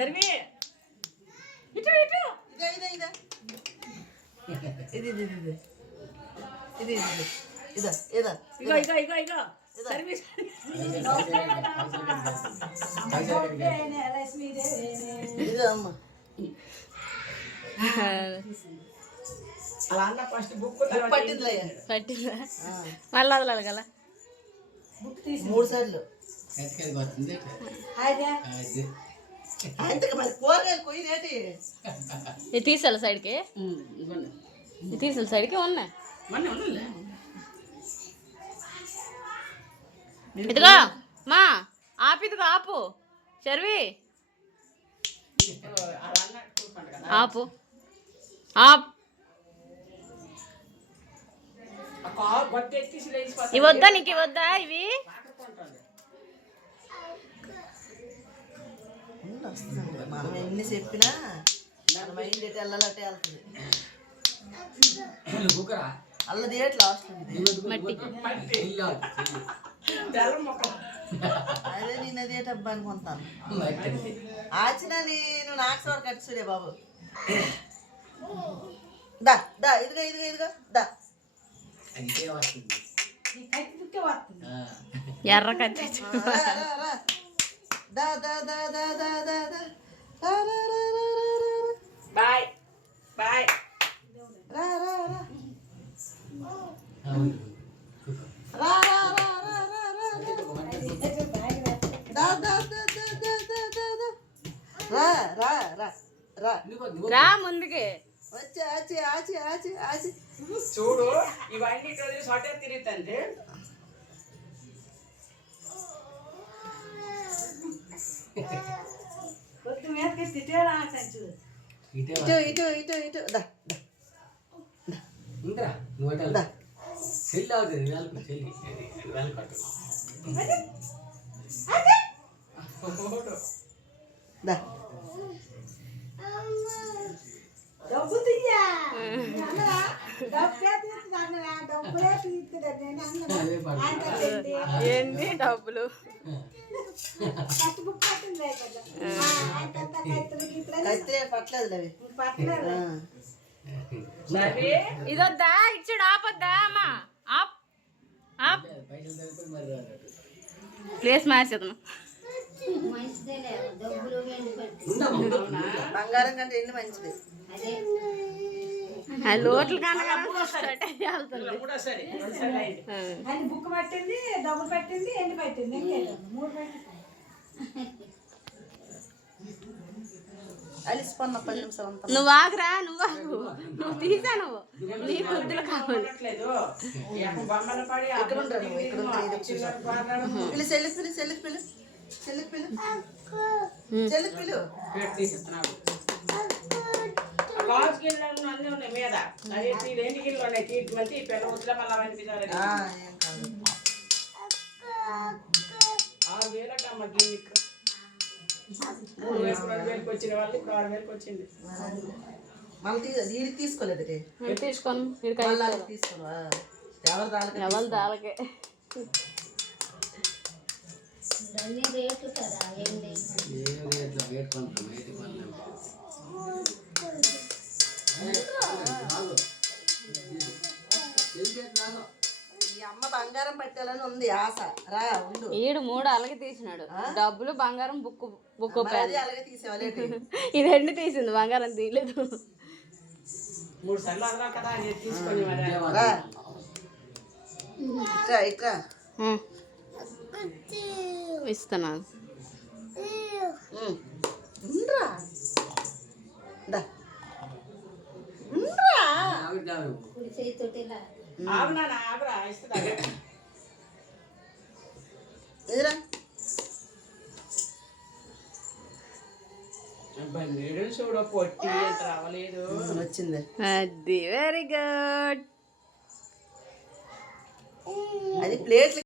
survey ఇటు ఇటు ఇది ఇది ఇది ఇది ఇది ఇదా ఇదా ఇగో ఇగో ఇగో ఇగో సర్వీస్ ఇది అమ్మ అలా అన్న ఫస్ట్ బుక్ పట్టిందిలే పట్టిందా మళ్ళీ వదలాలి కదా బుక్ తీసి 3 సార్లు తీసాలి సైడ్కి తీసాలి సైడ్కి ఉన్నాయి ఇదిగో మా ఆపిదిగో ఆపు చర్వి ఆపు ఆప్ ఇవి వద్దా నీకు ఇవద్దా ఇవి మనం ఎన్ని చెప్పినా మైండ్ ఎటు వెళ్ళాలంటే వెళ్తుంది అల్లది ఏట్ లాస్ట్ అదే నేను అదే డబ్బా అనుకుంటాను ఆచిన నేను నాకు సోర్ కట్టుడే బాబు దా దా ఇదిగో ఇదిగో ఇదిగో దా ఎర్ర కత్తి దా దా దా దా దా దా దా బాయ్ బాయ్ రా రా రా రా రా రా రా దా దా దా దా దా దా రా రా రా రా ముందుకి వచ్చి ఆచి ఆచి ఆచి ఆచి చూడు ఇవన్నీ షార్టే తిరుగుతండి ఇటు ఇటు ఇటు ఇటు దా దా దా ఏంటి డబ్బులు ఇదొద్దా ఇచ్చాడు ఆపొద్దా అమ్మా ఆప్ ఆప్ ప్లేస్ మార్చేద్దాం బంగారం కంటే ఎన్ని మంచిది లోట్లు బుక్ పట్టింది డబ్బులు పెట్టింది ఎండి పెట్టింది అలిసిపోన్న 10 నిమిషాలు నువ్వు ఆగరా నువ్వు తీసా నువ్వు నీ బుద్ధులు కావాలి తీసుకోలేదు తీసుకోను ఎవరు దాలకే అమ్మ బంగారం పెట్టాలని ఉంది ఆశ రా ఉండు ఈడు 3 అలాగే తీసినాడు డబ్బులు బంగారం బుక్ బుక్ అలాగే తీసేవాళ్ళు ఇది 2 తీసింది బంగారం తీయలేదు 3 సార్లు అలా కదా తీసుకొని రా ఇట్రా ఇట్రా ఇస్తాను ఉండ్రా దా ఉండ్రా కుడి చేయితోటి ఇలా ఆగునా ఆగురా ఇస్తా ఎదురా చూడ పొట్టి ఎంత రావలేదు వచ్చింది అది వెరీ గుడ్ అది ప్లేట్లు